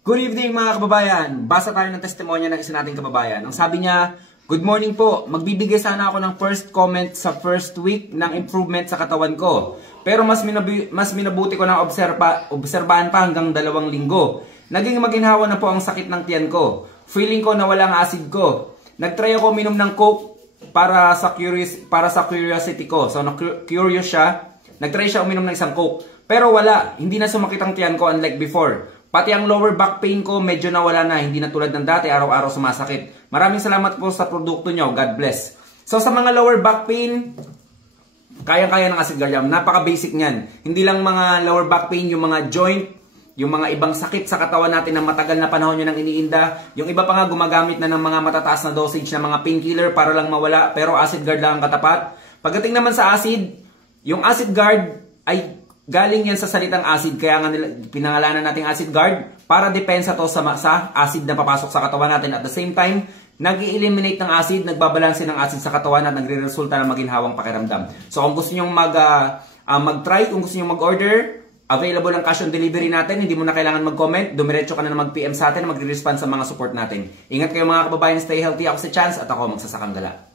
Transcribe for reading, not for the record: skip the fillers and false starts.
Good evening mga kababayan. Basa tayo ng testimonya ng isa nating kababayan. Ang sabi niya, "Good morning po. Magbibigay sana ako ng first comment sa first week ng improvement sa katawan ko. Pero mas minabuti ko na obserbahan pa hanggang 2 linggo. Naging maginhawa na po ang sakit ng tiyan ko. Feeling ko na walang acid ko. Nagtry ako uminom ng Coke para sa curiosity ko. So curious siya. Nagtry siya uminom ng isang Coke. Pero wala. Hindi na sumakit ang tiyan ko unlike before. Pati ang lower back pain ko medyo nawala na, hindi na tulad ng dati, araw-araw sumasakit. Maraming salamat po sa produkto nyo. God bless." So sa mga lower back pain, kaya-kaya ng acid guard. Napaka-basic niyan. Hindi lang mga lower back pain, yung mga joint, yung mga ibang sakit sa katawan natin na matagal na panahon nyo nang iniinda. Yung iba pa nga gumagamit na ng mga matataas na dosage na mga painkiller para lang mawala, pero acid guard lang ang katapat. Pagdating naman sa acid, yung acid guard ay galing yan sa salitang acid, kaya nga pinangalanan nating acid guard para depensa to sa acid na papasok sa katawan natin. At the same time, nag-eliminate ng acid, nagbabalanse ng acid sa katawan at nagre-resulta ng maginhawang pakiramdam. So kung gusto nyo mag-try, kung gusto nyo mag-order, available ang cash on delivery natin. Hindi mo na kailangan mag-comment, dumiretso ka na mag-PM sa atin, magre-respond sa mga support natin. Ingat kayo mga kababayan, stay healthy. Ako si Chance at ako magsasakang gala.